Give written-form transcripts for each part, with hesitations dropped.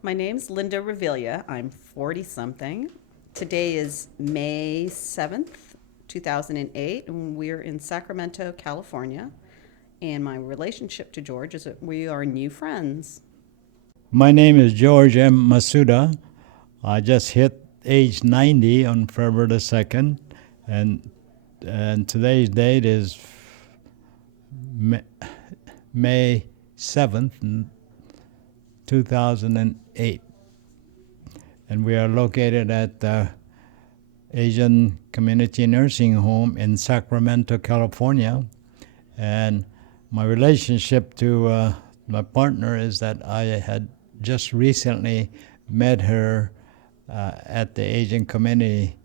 My name's Linda Revilla. I'm 40 something. Today is May 7th, 2008, and we're in Sacramento, California. And my relationship to George is that we are new friends. My name is George M. Masuda. I just hit age 90 on February the 2nd, and, and today's date is May 7th, 2008. And we are located at the Asian Community Nursing Home in Sacramento, California. And my relationship to my partner is that I had just recently met her at the Asian Community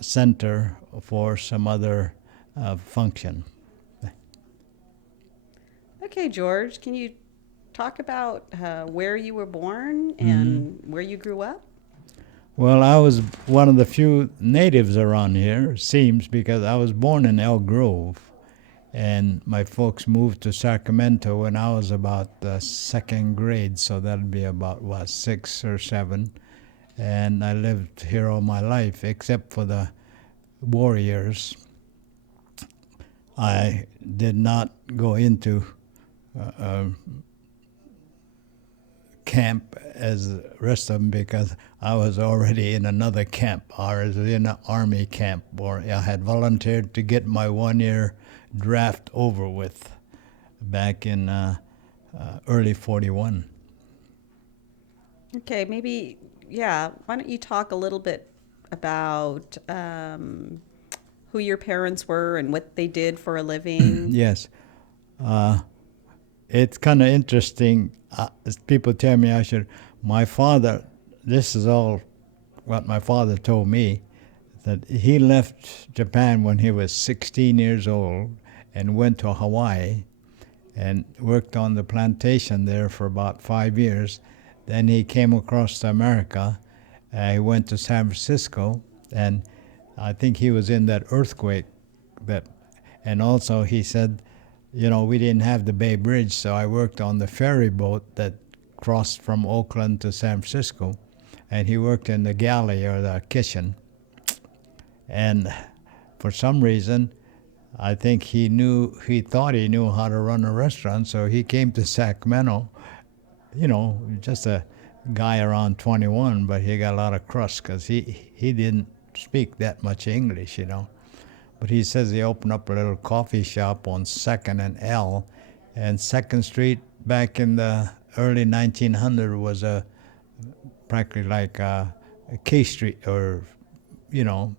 Center for some other function. Okay, George, can you talk about where you were born Mm-hmm. and where you grew up? Well, I was one of the few natives around here, seems, because I was born in Elk Grove, and my folks moved to Sacramento when I was about second grade, so that'd be about, what, 6 or 7. And I lived here all my life, except for the war years. I did not go into uh, camp as the rest of them because I was already in another camp. I was in an army camp, or I had volunteered to get my 1 year draft over with back in early 41. Okay, maybe, yeah, why don't you talk a little bit about who your parents were and what they did for a living? Yes. Uh, it's kind of interesting. People tell me I should. My father, this is all what my father told me, that he left Japan when he was 16 years old and went to Hawaii and worked on the plantation there for about 5 years. Then he came across to America. He went to San Francisco, and I think he was in that earthquake that, and also he said, we didn't have the Bay Bridge, so I worked on the ferry boat that crossed from Oakland to San Francisco, and he worked in the galley or the kitchen. And for some reason, I think he thought he knew how to run a restaurant, so he came to Sacramento, just a guy around 21, but he got a lot of crust because he didn't speak that much English. But he says he opened up a little coffee shop on 2nd and L, and 2nd Street back in the early 1900 was practically like a K Street, or you know,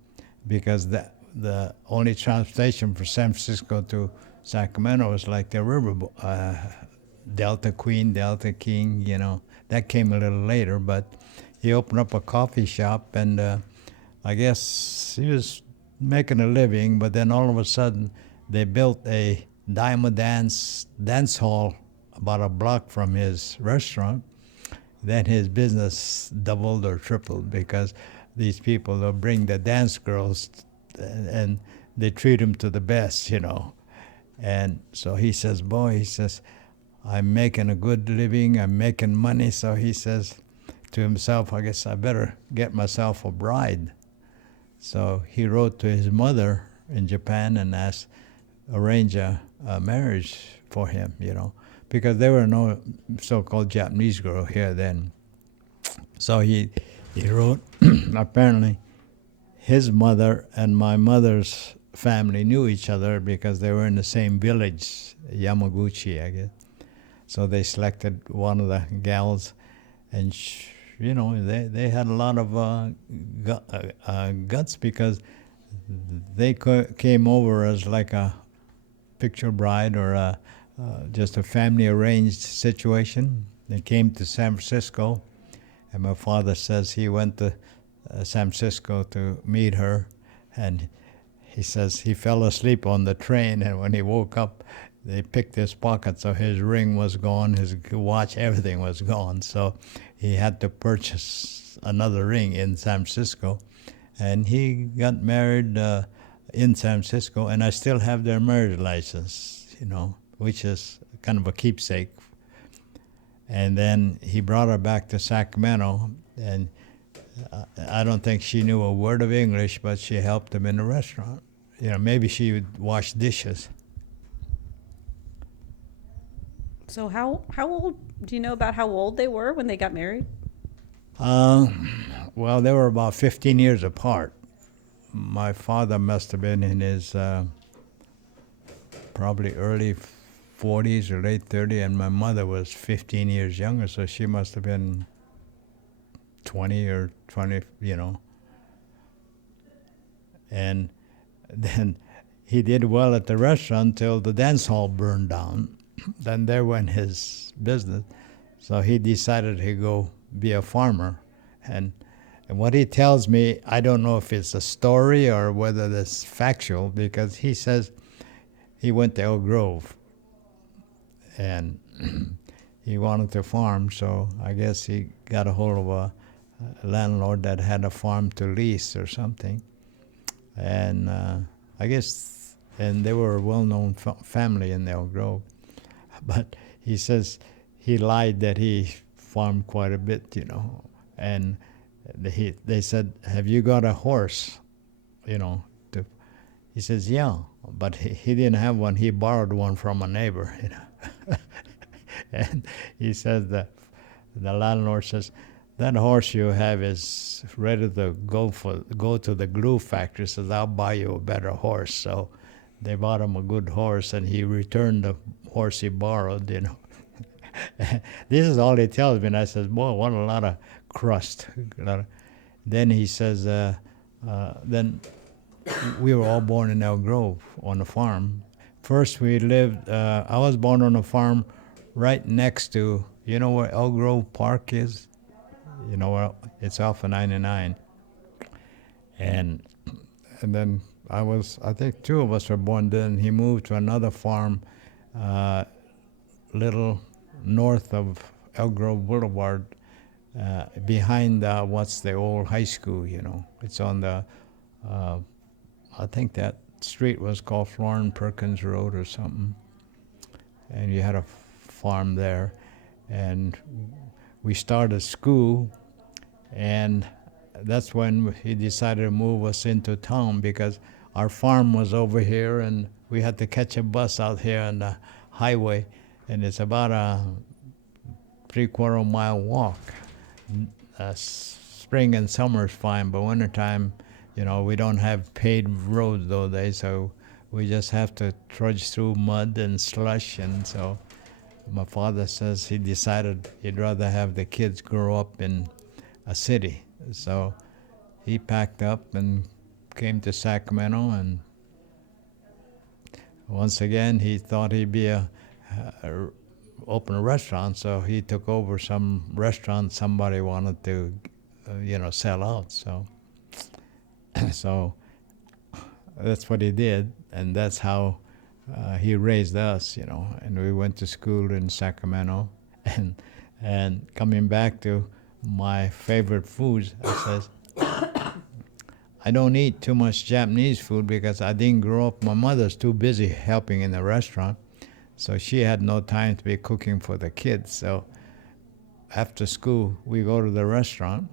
because the only transportation from San Francisco to Sacramento was like the river, Delta Queen, Delta King. That came a little later, but he opened up a coffee shop, and I guess he was making a living, but then all of a sudden they built a diamond dance hall about a block from his restaurant. Then his business doubled or tripled because these people will bring the dance girls, and they treat them to the best. And so he says, boy, he says, I'm making a good living, I'm making money. So he says to himself, I guess I better get myself a bride. So he wrote to his mother in Japan and arrange a marriage for him, because there were no so-called Japanese girl here then. So he wrote, apparently his mother and my mother's family knew each other because they were in the same village, Yamaguchi, I guess. So they selected one of the gals, and they had a lot of guts because they came over as like a picture bride or just a family arranged situation. They came to San Francisco, and my father says he went to San Francisco to meet her, and he says he fell asleep on the train, and when he woke up, they picked his pocket, so his ring was gone, his watch, everything was gone. So he had to purchase another ring in San Francisco, and he got married in San Francisco, and I still have their marriage license, which is kind of a keepsake. And then he brought her back to Sacramento, and I don't think she knew a word of English, but she helped him in the restaurant. You know, maybe she would wash dishes. So how old do you know about how old they were when they got married? Uh, well, they were about 15 years apart. My father must have been in his probably early 40s or late 30s, and my mother was 15 years younger, so she must have been 20 or 20, you know. And then he did well at the restaurant till the dance hall burned down. Then there went his business. So he decided he'd go be a farmer. And what he tells me, I don't know if it's a story or whether it's factual, because he says he went to Elk Grove and he wanted to farm, so I guess he got a hold of a landlord that had a farm to lease or something. And I guess, and they were a well-known family in Elk Grove. But he says he lied that he farmed quite a bit, you know. And they said, "Have you got a horse?" You know. He says, "Yeah," but he didn't have one. He borrowed one from a neighbor, you know. And he says that the landlord says, "That horse you have is ready to go to the glue factory." Says, "I'll buy you a better horse." So they bought him a good horse, and he returned the horse he borrowed, you know. This is all he tells me, and I says, "Boy, what a lot of crust." Then he says, then we were all born in Elk Grove on a farm. First we lived, I was born on a farm right next to, you know where Elk Grove Park is? You know, where it's off of 99. And then I think two of us were born then. He moved to another farm, little north of Elk Grove Boulevard, behind what's the old high school, you know. It's on the, I think that street was called Florin Perkins Road or something. And you had a farm there. And we started school, and that's when he decided to move us into town, because our farm was over here and we had to catch a bus out here on the highway, and it's about a 3/4 mile walk. Spring and summer is fine, but wintertime, you know, we don't have paved roads those days, so we just have to trudge through mud and slush. And so my father says he decided he'd rather have the kids grow up in a city. So he packed up and came to Sacramento, and once again he thought he'd be open a restaurant, so he took over some restaurant somebody wanted to, sell out. So, so that's what he did, and that's how he raised us, you know. And we went to school in Sacramento, and coming back to my favorite foods, I says, I don't eat too much Japanese food because I didn't grow up. My mother's too busy helping in the restaurant, so she had no time to be cooking for the kids. So after school, we go to the restaurant,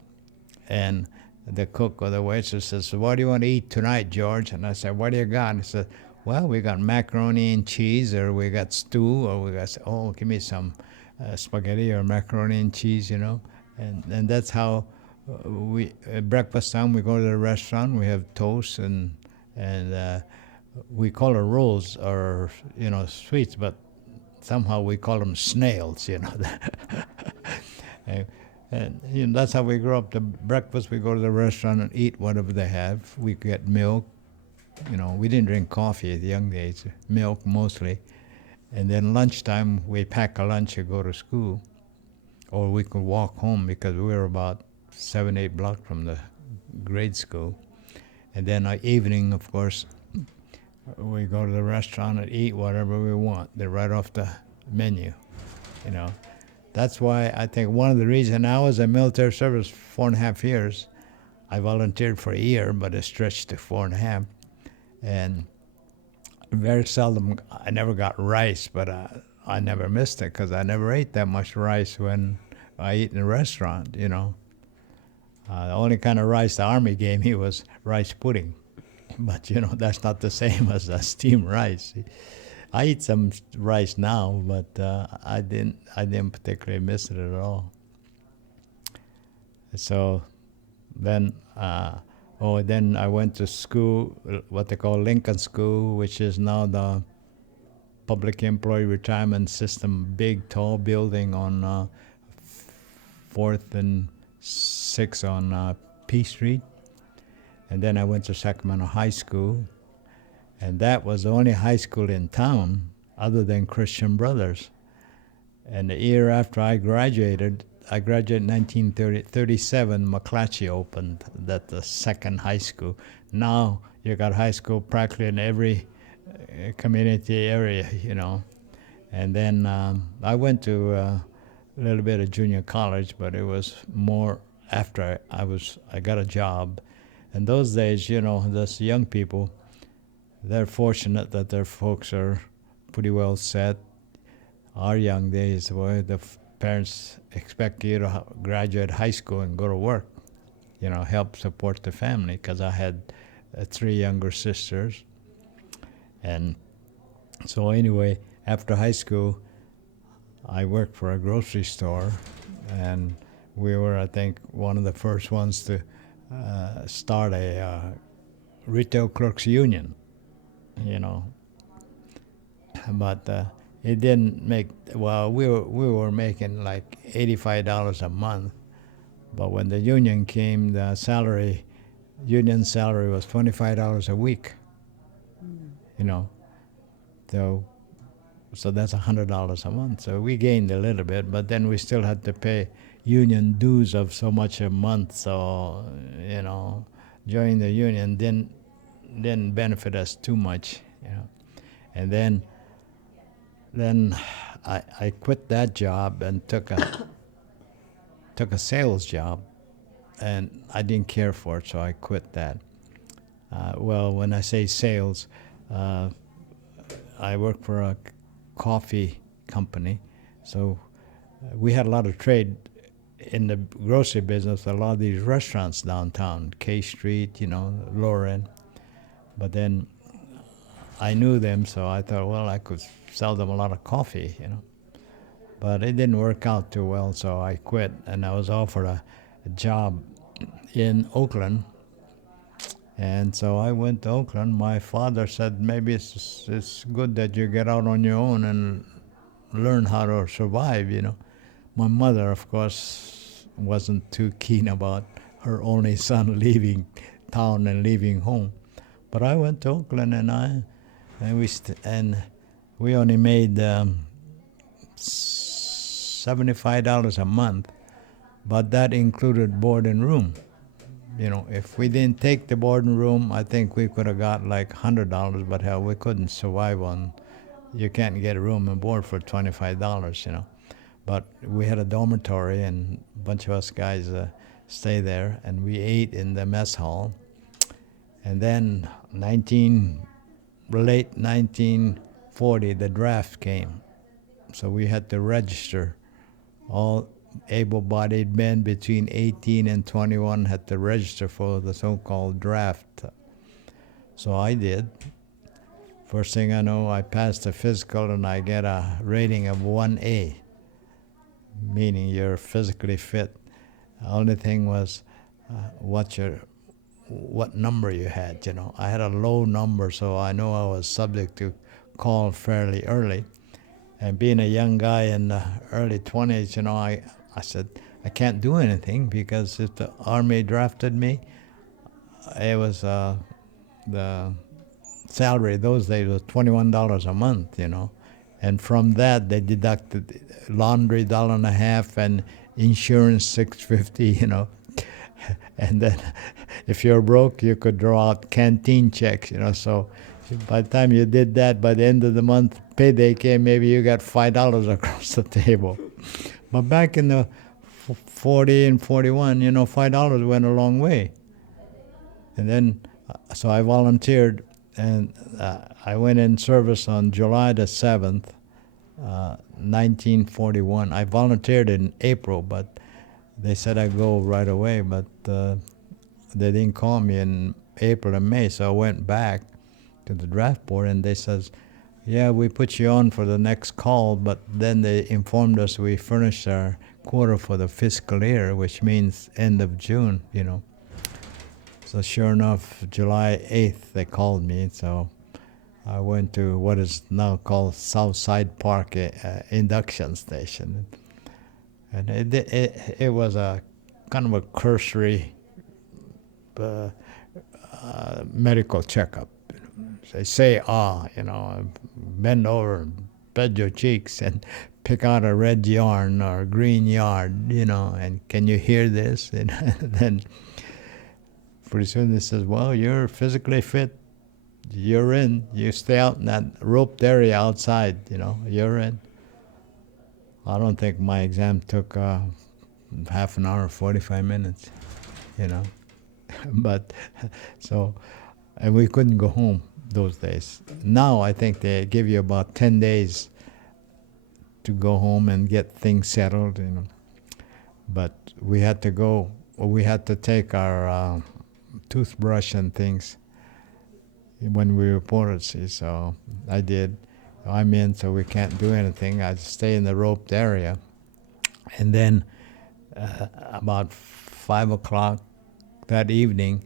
and the cook or the waitress says, "So what do you want to eat tonight, George?" And I said, "What do you got?" And he said, "Well, we got macaroni and cheese, or we got stew, or we got, oh, give me some spaghetti or macaroni and cheese, you know." And that's how we, at breakfast time, we go to the restaurant, we have toast, and we call it rolls, or, you know, sweets, but somehow we call them snails, you know. And you know, that's how we grew up. The breakfast, we go to the restaurant and eat whatever they have. We get milk. You know, we didn't drink coffee at the young days, milk mostly. And then lunchtime, we pack a lunch and go to school. Or we could walk home because we were about 7-8 blocks from the grade school. And then evening, of course, we go to the restaurant and eat whatever we want. They're right off the menu, you know. That's why I think one of the reasons I was in military service 4.5 years. I volunteered for a year, but it stretched to 4.5. And very seldom, I never got rice, but I never missed it because I never ate that much rice when I eat in a restaurant, you know. The only kind of rice the Army gave me was rice pudding. But, you know, that's not the same as steamed rice. I eat some rice now, but I didn't particularly miss it at all. So then, then I went to school, what they call Lincoln School, which is now the Public Employee Retirement System, big, tall building on 4th and 6th on P Street. And then I went to Sacramento High School, and that was the only high school in town other than Christian Brothers. And the year after I graduated in 1937, McClatchy opened, that the second high school. Now you got high school practically in every community area, you know. And then I went to a little bit of junior college, but it was more after I got a job. And those days, you know, those young people, they're fortunate that their folks are pretty well set. Our young days, where the parents expect you to graduate high school and go to work, you know, help support the family, because I had 3 younger sisters. And so anyway, after high school, I worked for a grocery store, and we were, I think, one of the first ones to start a retail clerks union, you know. But it didn't make, well, we were making like $85 a month, but when the union came, the union salary was $25 a week, you know. So that's $100 a month. So we gained a little bit, but then we still had to pay union dues of so much a month. So, you know, joining the union didn't benefit us too much, you know. And then I quit that job and took a sales job, and I didn't care for it, so I quit that. Well, when I say sales, I worked for a coffee company, so we had a lot of trade in the grocery business. A lot of these restaurants downtown, K Street, you know, lower end. But then I knew them, so I thought, well, I could sell them a lot of coffee, you know. But it didn't work out too well, so I quit, and I was offered a job in Oakland. And so I went to Oakland. My father said, maybe it's good that you get out on your own and learn how to survive, you know. My mother, of course, wasn't too keen about her only son leaving town and leaving home. But I went to Oakland, and we only made $75 a month, but that included board and room. You know, if we didn't take the board and room, I think we could have got like $100, but hell, we couldn't survive on, you can't get a room and board for $25, you know. But we had a dormitory, and a bunch of us guys stayed there, and we ate in the mess hall. And then late 1940, the draft came. So we had to register. All able-bodied men between 18 and 21 had to register for the so-called draft. So I did. First thing I know, I passed the physical, and I get a rating of 1A, meaning you're physically fit. The only thing was what number you had, you know. I had a low number, so I know I was subject to call fairly early. And being a young guy in the early 20s, you know, I said, I can't do anything, because if the Army drafted me, it was the salary those days was $21 a month, you know. And from that, they deducted laundry $1.50 and insurance $6.50, you know. And then if you're broke, you could draw out canteen checks, you know. So by the time you did that, by the end of the month, payday came, maybe you got $5 across the table. But back in the 40 and 41, you know, $5 went a long way. And then, so I volunteered, and I went in service on July the 7th, 1941. I volunteered in April, but they said I'd go right away, but they didn't call me in April and May, so I went back to the draft board, and they says, yeah, we put you on for the next call, but then they informed us we furnished our quota for the fiscal year, which means end of June, you know. So sure enough, July 8th, they called me, so I went to what is now called Southside Park induction station. And it was a kind of a cursory medical checkup. They say, you know, bend over, bend your cheeks, and pick out a red yarn or a green yarn, you know, and can you hear this? And then pretty soon they says, well, you're physically fit. You're in. You stay out in that roped area outside, you know, you're in. I don't think my exam took half an hour, 45 minutes, you know. But so, and we couldn't go home those days. Now I think they give you about 10 days to go home and get things settled, you know. But we had to go, we had to take our toothbrush and things when we reported, see, so I did. I'm in, so we can't do anything. I stay in the roped area. And then about 5 o'clock that evening,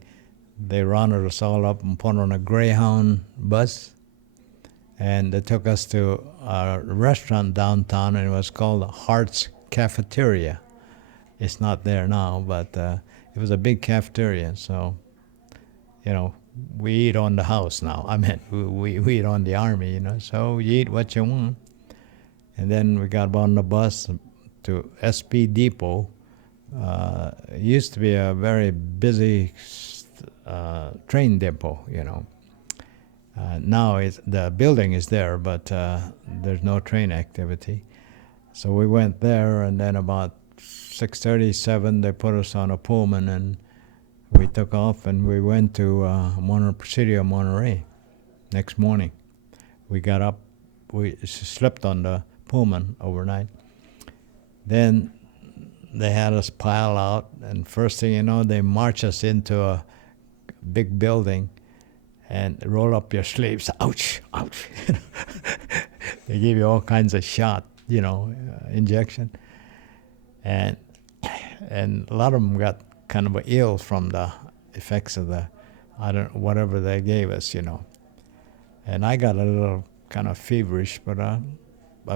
they rounded us all up and put on a Greyhound bus, and they took us to a restaurant downtown, and it was called Hart's Cafeteria. It's not there now, but it was a big cafeteria, so, you know, we eat on the house now. I mean, we eat on the Army, you know, so you eat what you want. And then we got on the bus to SP Depot. It used to be a very busy train depot, you know. Now the building is there, but there's no train activity. So we went there, and then about 6:37 they put us on a Pullman, and we took off, and we went to City of Monterey next morning. We got up, we slept on the Pullman overnight. Then they had us pile out, and first thing you know, they march us into a big building and roll up your sleeves. Ouch, ouch. They give you all kinds of shot, you know, injection. And a lot of them got kind of ill from the effects of the, whatever they gave us, you know. And I got a little kind of feverish, but I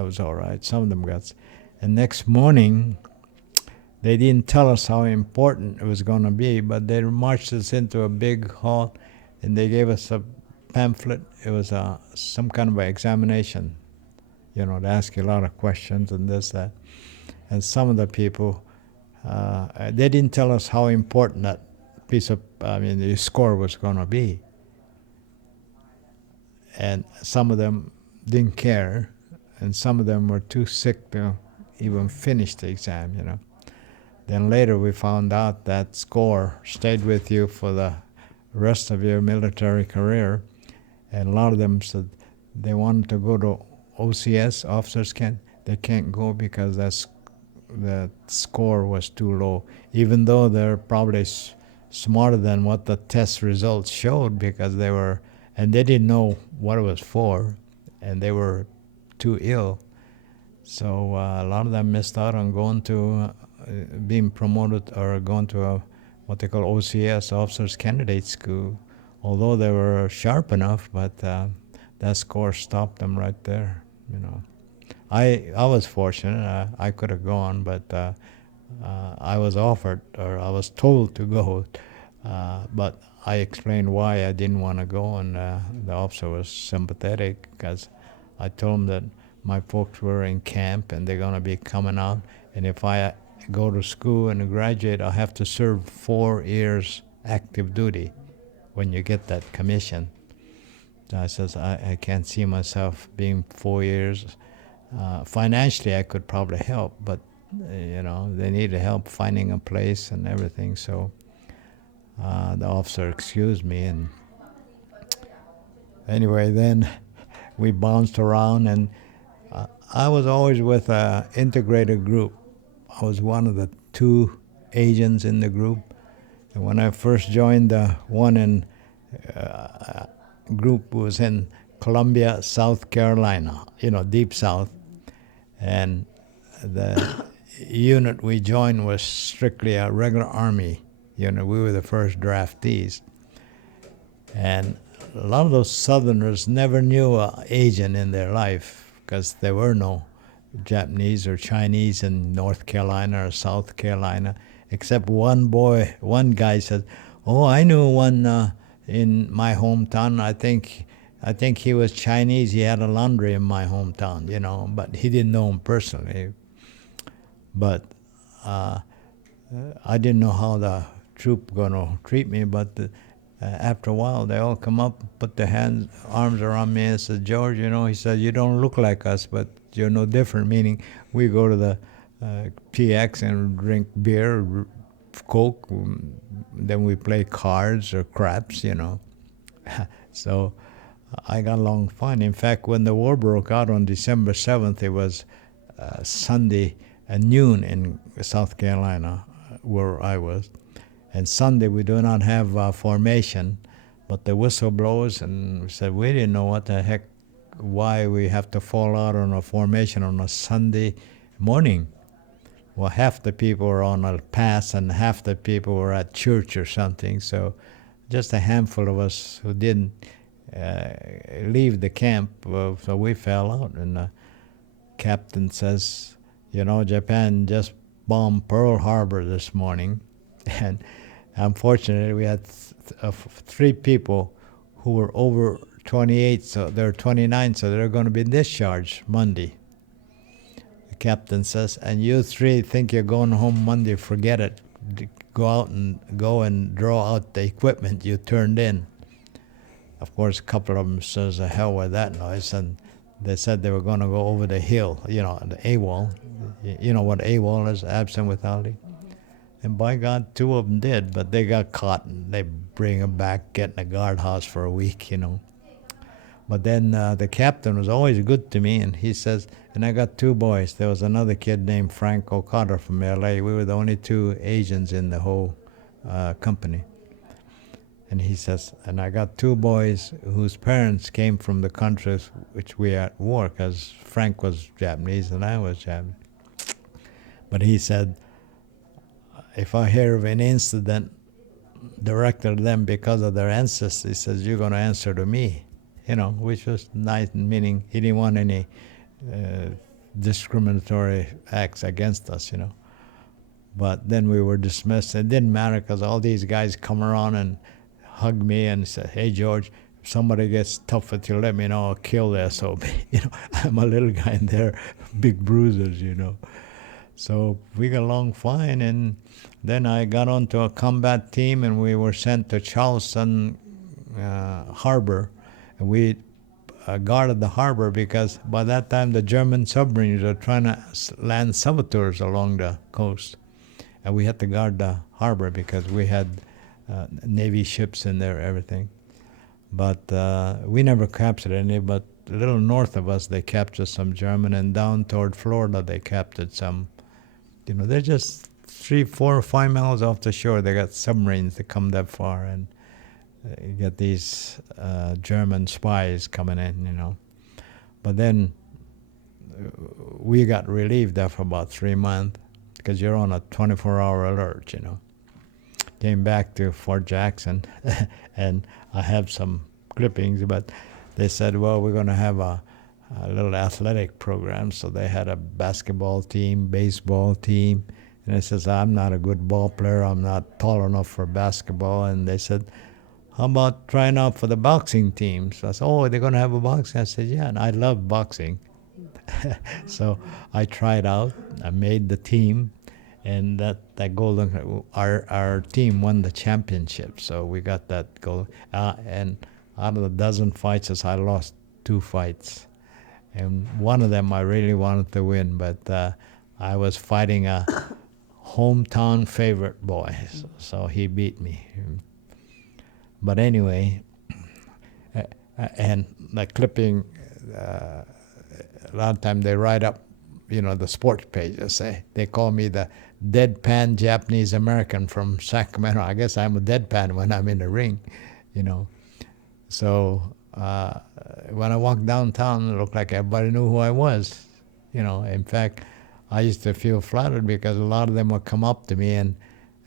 was all right. Some of them got. And next morning, they didn't tell us how important it was going to be, but they marched us into a big hall, and they gave us a pamphlet. It was some kind of an examination, you know, to ask you a lot of questions and this, that. And some of the people, they didn't tell us how important that the score was going to be. And some of them didn't care, and some of them were too sick to even finish the exam, you know. Then later we found out that score stayed with you for the rest of your military career, and a lot of them said they wanted to go to OCS, officers they can't go because the score was too low, even though they're probably smarter than what the test results showed, because they didn't know what it was for, and they were too ill. So a lot of them missed out on going to being promoted or going to what they call OCS, Officers Candidate School, although they were sharp enough, but that score stopped them right there, you know. I was fortunate. I could have gone, but I was offered, or I was told to go, but I explained why I didn't want to go, and the officer was sympathetic, because I told him that my folks were in camp and they're going to be coming out, and if I go to school and graduate, I'll have to serve 4 years active duty when you get that commission. So I says, I can't see myself being 4 years. Financially, I could probably help, but you know, they needed help finding a place and everything. So the officer excused me, and anyway, then we bounced around, and I was always with an integrated group. I was one of the 2 Asians in the group. And when I first joined, the one in group was in Columbia, South Carolina, deep south. And the unit we joined was strictly a regular Army unit. We were the first draftees. And a lot of those Southerners never knew an Asian in their life because there were no Japanese or Chinese in North Carolina or South Carolina, except one guy said, "Oh, I knew one in my hometown. I think he was Chinese. He had a laundry in my hometown, but he didn't know him personally." But I didn't know how the troop gonna treat me, but after a while, they all come up, put their arms around me, and said, "George, he said, you don't look like us, but you're no different." Meaning, we go to the PX and drink beer, Coke, then we play cards or craps, So I got along fine. In fact, when the war broke out on December 7th, it was Sunday at noon in South Carolina, where I was. And Sunday we do not have formation, but the whistle blows, and we said we didn't know what the heck, why we have to fall out on a formation on a Sunday morning. Well, half the people were on a pass and half the people were at church or something. So just a handful of us who didn't leave the camp, so we fell out. And the captain says, Japan just bombed Pearl Harbor this morning. And unfortunately, we had 3 people who were over 28, so they're 29, so they're going to be discharged Monday. The captain says, "And you 3 think you're going home Monday? Forget it. Go and draw out the equipment you turned in." Of course, a couple of them says, "The hell with that noise," and they said they were going to go over the hill, the AWOL. You know what AWOL is, absent without leave. And by God, 2 of them did, but they got caught, and they bring them back, get in a guardhouse for a week, But then the captain was always good to me, and he says, and I got 2 boys. There was another kid named Frank O'Connor from L.A. We were the only 2 Asians in the whole company. And he says, and I got 2 boys whose parents came from the countries which we are at war, because Frank was Japanese and I was Japanese. But he said, if I hear of an incident directed at them because of their ancestors, he says, you're going to answer to me, which was nice, meaning he didn't want any discriminatory acts against us, But then we were dismissed. It didn't matter because all these guys come around and hug me and say, "Hey, George, if somebody gets tough with you, let me know. I'll kill the SOB." I'm a little guy and they're big bruisers, So we got along fine, and then I got onto a combat team, and we were sent to Charleston Harbor, and we guarded the harbor because by that time the German submarines were trying to land saboteurs along the coast, and we had to guard the harbor because we had Navy ships in there, everything. But we never captured any, but a little north of us they captured some German, and down toward Florida they captured some. They're just 3, 4, or 5 miles off the shore. They got submarines that come that far, and you get these German spies coming in, But then we got relieved after about 3 months because you're on a 24-hour alert, Came back to Fort Jackson, and I have some clippings, but they said, well, we're going to have a little athletic program. So they had a basketball team, baseball team. And I says, I'm not a good ball player. I'm not tall enough for basketball. And they said, how about trying out for the boxing team? So I said, oh, they're going to have a boxing? I said, yeah, and I love boxing. So I tried out. I made the team. And that golden, our team won the championship. So we got that gold. And out of a dozen fights, I lost 2 fights. And one of them I really wanted to win, but I was fighting a hometown favorite boy, so he beat me. But anyway, and the clipping a lot of time they write up, the sports pages. They call me the deadpan Japanese American from Sacramento. I guess I'm a deadpan when I'm in the ring, you know. So when I walked downtown, it looked like everybody knew who I was. In fact, I used to feel flattered because a lot of them would come up to me and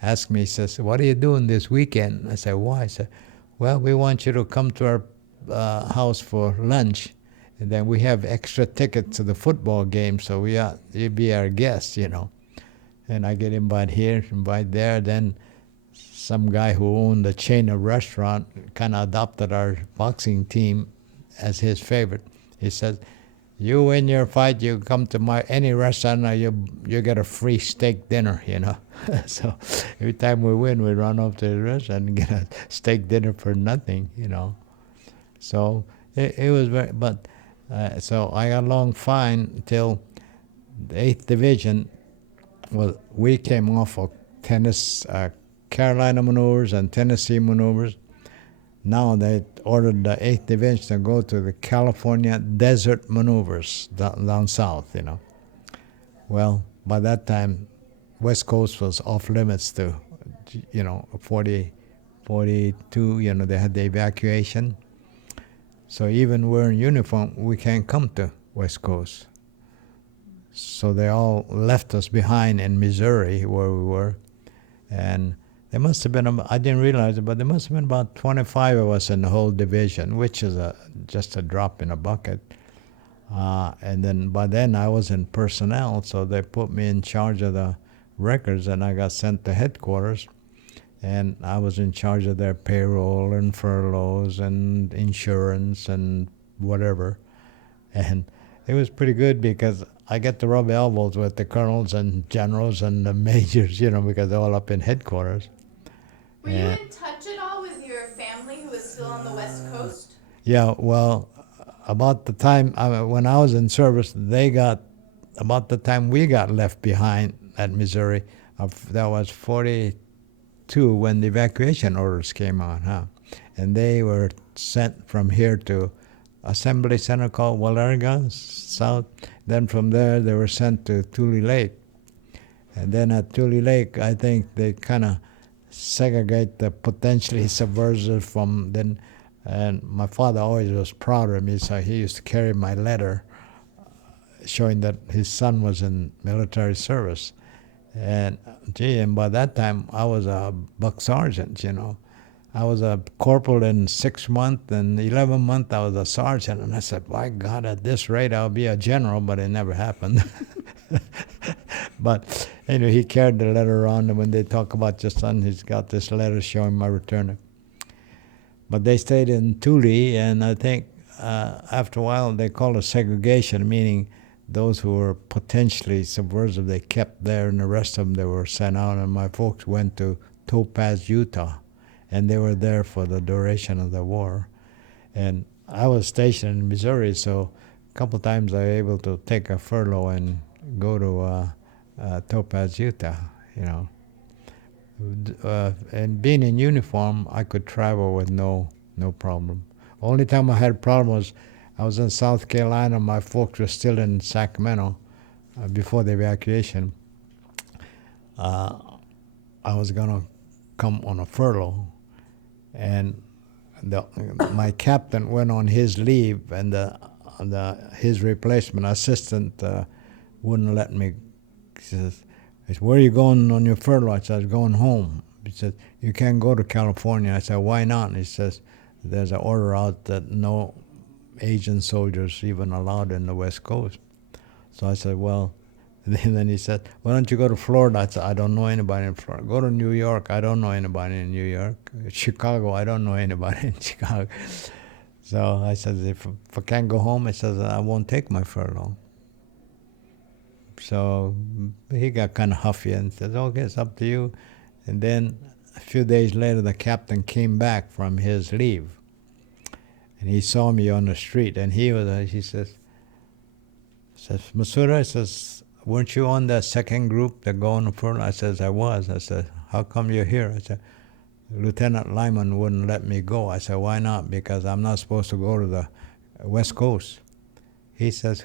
ask me, says, "What are you doing this weekend?" I said, "Why?" I said, "Well, we want you to come to our house for lunch, and then we have extra tickets to the football game, so you'd be our guest." And I get invited here, invited there. Then some guy who owned a chain of restaurant kind of adopted our boxing team as his favorite. He says, "You win your fight, you come to any restaurant, you get a free steak dinner." So every time we win, we run off to the restaurant and get a steak dinner for nothing. So it was so I got along fine until the 8th Division. Well, we came off of Carolina maneuvers and Tennessee maneuvers. Now they ordered the 8th Division to go to the California desert maneuvers down south. Well, by that time, West Coast was off limits to, 42, they had the evacuation. So even wearing uniform, we can't come to West Coast. So they all left us behind in Missouri where we were. And there must have been, I didn't realize it, but there must have been about 25 of us in the whole division, which is just a drop in a bucket. And then by then I was in personnel, so they put me in charge of the records, and I got sent to headquarters. And I was in charge of their payroll and furloughs and insurance and whatever. And it was pretty good because I get to rub elbows with the colonels and generals and the majors, because they're all up in headquarters. Were you in touch at all with your family who was still on the West Coast? Yeah, well, about the time when I was in service, about the time we got left behind at Missouri, that was 42 when the evacuation orders came out, and they were sent from here to assembly center called Walerga South. Then from there they were sent to Tule Lake, and then at Tule Lake I think they kind of segregate the potentially subversive from then. And my father always was proud of me, so he used to carry my letter showing that his son was in military service. And and by that time I was a buck sergeant. I was a corporal in 6 months, and 11 months I was a sergeant. And I said, "My God, at this rate I'll be a general," but it never happened. But anyway, he carried the letter around, and when they talk about your son, he's got this letter showing my return. But they stayed in Tule, and I think after a while they called it segregation, meaning those who were potentially subversive, they kept there, and the rest of them they were sent out. And my folks went to Topaz, Utah, and they were there for the duration of the war. And I was stationed in Missouri, so a couple of times I was able to take a furlough and go to Topaz, Utah, And being in uniform, I could travel with no problem. Only time I had a problem was I was in South Carolina. My folks were still in Sacramento before the evacuation. I was going to come on a furlough, and my captain went on his leave, and his replacement assistant wouldn't let me. He says, "Where are you going on your furlough?" I said, "I was going home." He said, "You can't go to California." I said, "Why not?" And he says, "There's an order out that no Asian soldiers even allowed in the West Coast." So I said, "Well," and then he said, "Why don't you go to Florida?" I said, "I don't know anybody in Florida." "Go to New York." "I don't know anybody in New York." "Chicago." "I don't know anybody in Chicago." So I said, if I can't go home, I said, I won't take my furlough. So he got kind of huffy and said, "Okay, it's up to you." And then a few days later, the captain came back from his leave, and he saw me on the street, and he says, "Masuda," he says, "weren't you on the second group that go on the furlough?" I says, "I was." I said, "How come you're here?" I said, "Lieutenant Lyman wouldn't let me go." I said, "Why not?" "Because I'm not supposed to go to the West Coast." He says,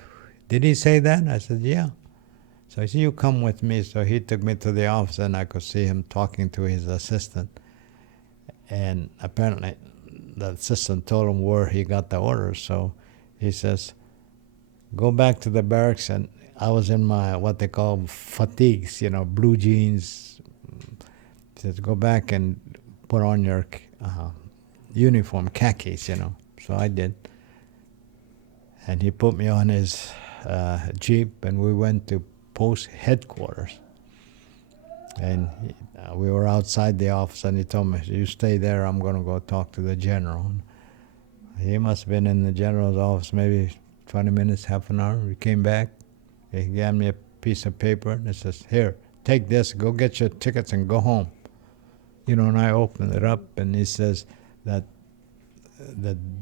did he say that? I said, yeah. So he said, you come with me. So he took me to the office, and I could see him talking to his assistant. And apparently the assistant told him where he got the orders. So he says, go back to the barracks. And I was in my, what they call fatigues, blue jeans. He says, go back and put on your uniform, khakis. So I did. And he put me on his Jeep, and we went to post headquarters. And we were outside the office, and he told me, you stay there, I'm going to go talk to the general. And he must have been in the general's office maybe 20 minutes, half an hour. He came back. He gave me a piece of paper, and he says, here, take this, go get your tickets and go home. And I opened it up, and he says that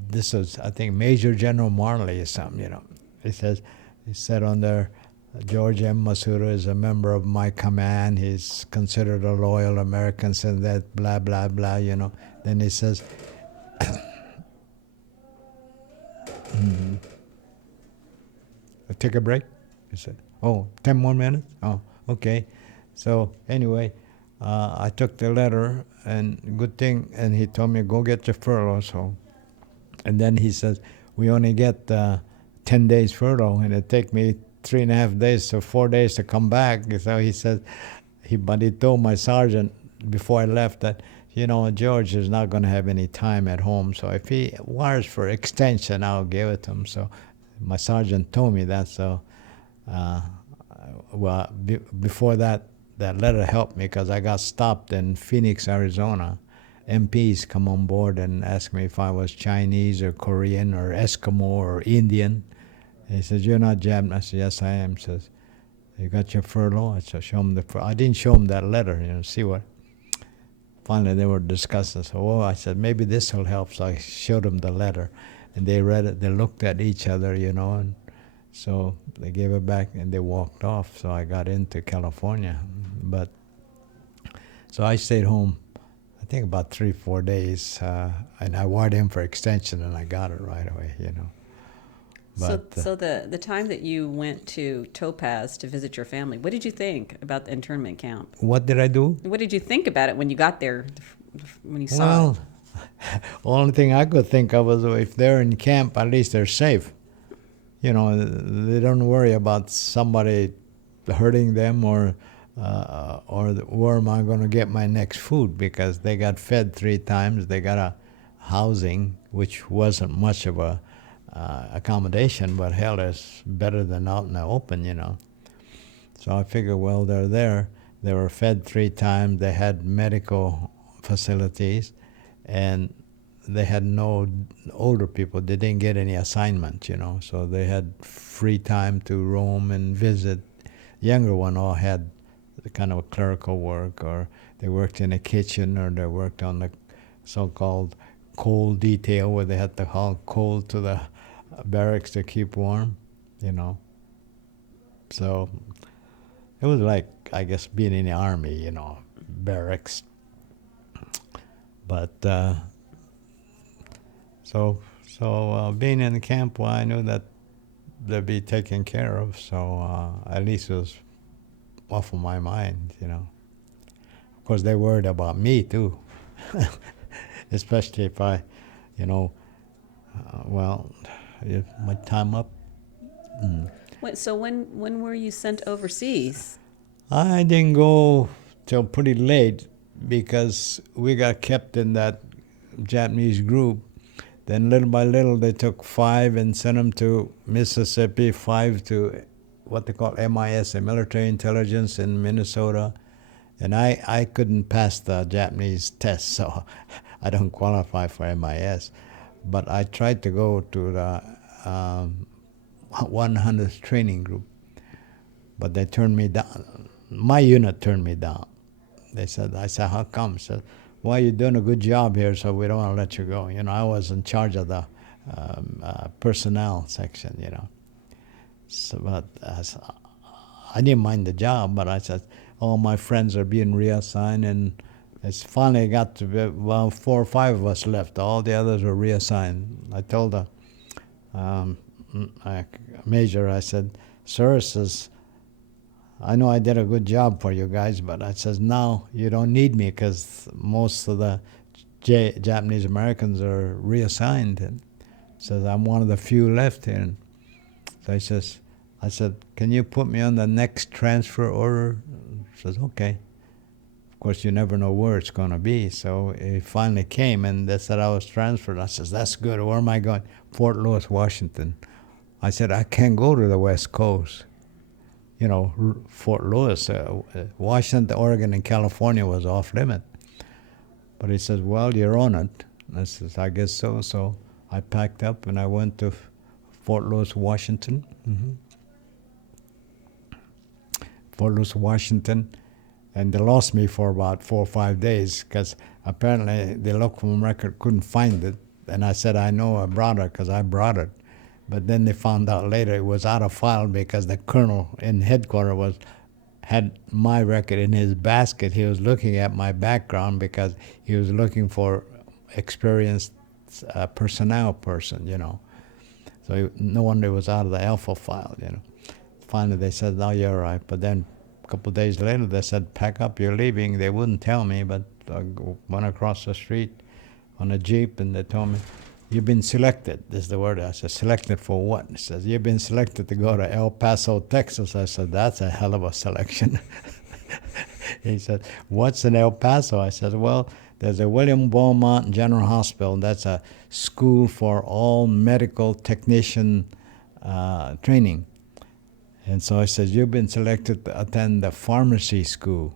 this was, I think, Major General Marley or something, He said on there, George M. Masuda is a member of my command. He's considered a loyal American, and that blah, blah, blah, Then he says, take a break? He said, 10 more minutes? Oh, okay. So anyway, I took the letter, and good thing, and he told me, go get your furlough. So, and then he says, we only get 10 days furlough, and it take me 3.5 days to 4 days to come back. So he said, but he told my sergeant before I left that, George is not going to have any time at home. So if he wires for extension, I'll give it to him. So my sergeant told me that. So, before that letter helped me because I got stopped in Phoenix, Arizona. MPs come on board and asked me if I was Chinese or Korean or Eskimo or Indian. He says, you're not Japanese. I said, yes, I am. He says, you got your furlough? I said, show him I didn't show him that letter, see what. Finally, they were discussing. So, I said, maybe this will help. So I showed them the letter. And they read it. They looked at each other, and so they gave it back and they walked off. So I got into California. But, so I stayed home, I think about 3-4 days. And I wired in for extension, and I got it right away, But, so the time that you went to Topaz to visit your family, what did you think about the internment camp? what did I do? What did you think about it when you got there, when you saw it? Only thing I could think of was if they're in camp, at least they're safe. They don't worry about somebody hurting them or where am I going to get my next food, because they got fed 3 times. They got a housing, which wasn't much of a accommodation, but hell, it's better than out in the open, So I figured, well, they're there. They were fed 3 times. They had medical facilities, and they had no older people. They didn't get any assignment, So they had free time to roam and visit. Younger one all had kind of clerical work, or they worked in a kitchen, or they worked on the so-called coal detail where they had to haul coal to the barracks to keep warm, So it was like, I guess, being in the army, barracks. But so being in the camp, I knew that they'd be taken care of. So at least it was off of my mind, Of course, they worried about me too, especially if I, my time up. So when were you sent overseas? I didn't go till pretty late because we got kept in that Japanese group. Then little by little they took 5 and sent them to Mississippi, 5 to what they call MIS, the military intelligence in Minnesota. And I couldn't pass the Japanese test, so I don't qualify for MIS. But I tried to go to the 100th training group, but they turned me down. My unit turned me down. I said, how come? I said, well, you're doing a good job here, so we don't want to let you go. I was in charge of the personnel section, So, but I didn't mind the job, but I said, all my friends are being reassigned, and it's finally got to be, 4 or 5 of us left. All the others were reassigned. I told the major, I said, "Sir," says, "I know I did a good job for you guys, but," I says, "now you don't need me because most of the Japanese Americans are reassigned." And says, "I'm one of the few left here." And so I said, "Can you put me on the next transfer order?" Says, "Okay." Of course, you never know where it's going to be. So it finally came, and they said I was transferred. I says, "That's good. Where am I going?" "Fort Lewis, Washington." I said, "I can't go to the West Coast." You know, Fort Lewis, Washington, Oregon, and California was off limit. But he says, "Well, you're on it." I says, "I guess so." So I packed up and I went to Fort Lewis, Washington. Fort Lewis, Washington. And they lost me for about 4 or 5 days because apparently the local record couldn't find it. And I said, "I know I brought it because I brought it." But then they found out later it was out of file because the colonel in headquarters had my record in his basket. He was looking at my background because he was looking for experienced personnel person, you know. So no wonder it was out of the alpha file, you know. Finally, they said, "No, you're all right." But then a couple of days later, they said, "Pack up, you're leaving." They wouldn't tell me, but I went across the street on a Jeep, and they told me, "You've been selected." This is the word. I said, "Selected for what?" He says, "You've been selected to go to El Paso, Texas." I said, "That's a hell of a selection." He said, "What's in El Paso?" I said, "Well, there's a William Beaumont General Hospital. That's a school for all medical technician training." And so I said, "You've been selected to attend the pharmacy school."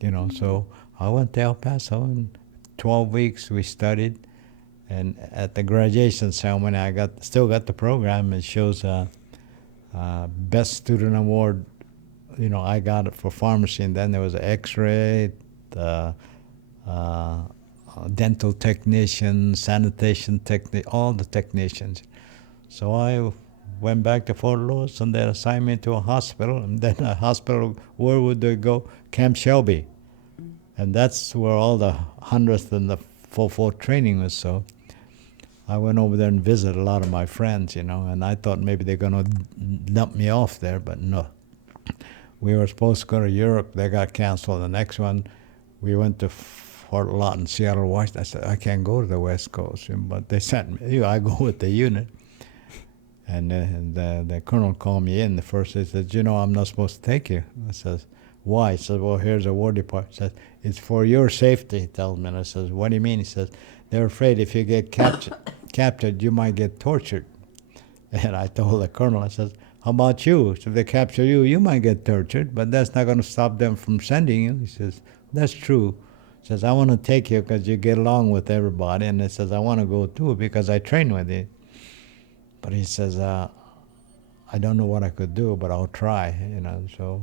You know, so I went to El Paso, and 12 weeks we studied. And at the graduation ceremony, I still got the program. It shows best student award. You know, I got it for pharmacy, and then there was an X-ray, dental technician, sanitation technician, all the technicians. So I went back to Fort Lewis, and they assigned me to a hospital. And then a hospital, where would they go? Camp Shelby. And that's where all the 100th and the 4-4 training was. So I went over there and visited a lot of my friends, you know, and I thought maybe they're going to dump me off there, but no. We were supposed to go to Europe. They got canceled. The next one, we went to Fort Lawton, Seattle, Washington. I said, "I can't go to the West Coast." But they sent me. I go with the unit. And the colonel called me in the first. He said, "You know, I'm not supposed to take you." I says, "Why?" He said, "Well, here's a War Department." He says, "It's for your safety," he tells me. And I says, "What do you mean?" He says, "They're afraid if you get captured, you might get tortured." And I told the colonel, I says, "How about you? So if they capture you, you might get tortured, but that's not going to stop them from sending you." He says, "That's true." He says, "I want to take you because you get along with everybody." And he says, "I want to go too because I train with you." But he says, "I don't know what I could do, but I'll try," you know. So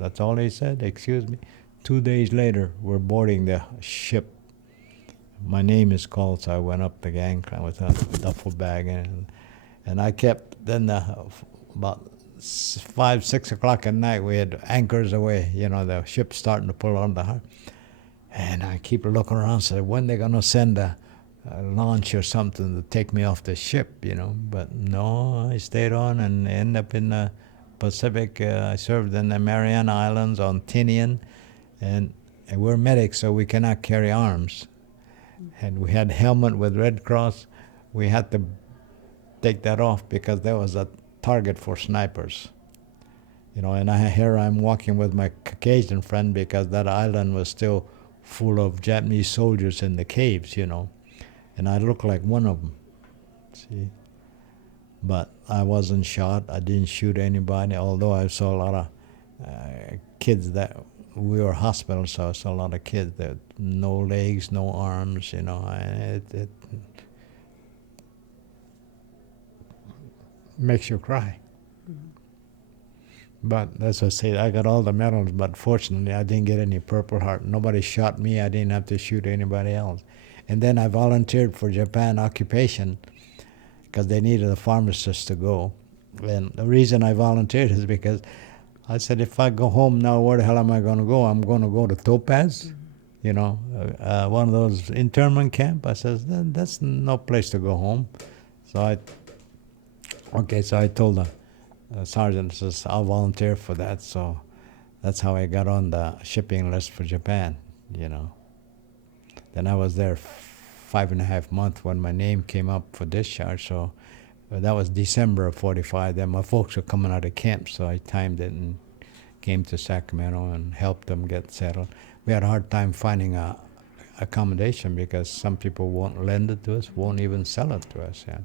that's all he said. Excuse me. 2 days later, we're boarding the ship. My name is called, so I went up the gangplank with a duffel bag, and I kept. Then about 5, 6 o'clock at night, we had anchors away. You know, the ship's starting to pull on the harbor, and I keep looking around, so when they're gonna send a launch or something to take me off the ship, you know. But no, I stayed on and ended up in the Pacific. I served in the Mariana Islands on Tinian, and we're medics, so we cannot carry arms. And we had helmet with Red Cross. We had to take that off because there was a target for snipers. You know, and here I'm walking with my Caucasian friend because that island was still full of Japanese soldiers in the caves, you know. And I look like one of them, see. But I wasn't shot. I didn't shoot anybody, although I saw a lot of kids that we were hospital, so I saw a lot of kids that no legs, no arms, you know. It makes you cry. But as I say, I got all the medals, but fortunately I didn't get any Purple Heart. Nobody shot me. I didn't have to shoot anybody else. And then I volunteered for Japan occupation because they needed a pharmacist to go. And the reason I volunteered is because I said, if I go home now, where the hell am I going to go? I'm going to go to Topaz, you know, one of those internment camp. I said, that's no place to go home. So Okay, so I told the sergeant, says, I'll volunteer for that. So that's how I got on the shipping list for Japan, you know. Then I was there 5.5 months when my name came up for discharge. So that was December of 45. Then my folks were coming out of camp, so I timed it and came to Sacramento and helped them get settled. We had a hard time finding a accommodation because some people won't lend it to us, won't even sell it to us. Yeah.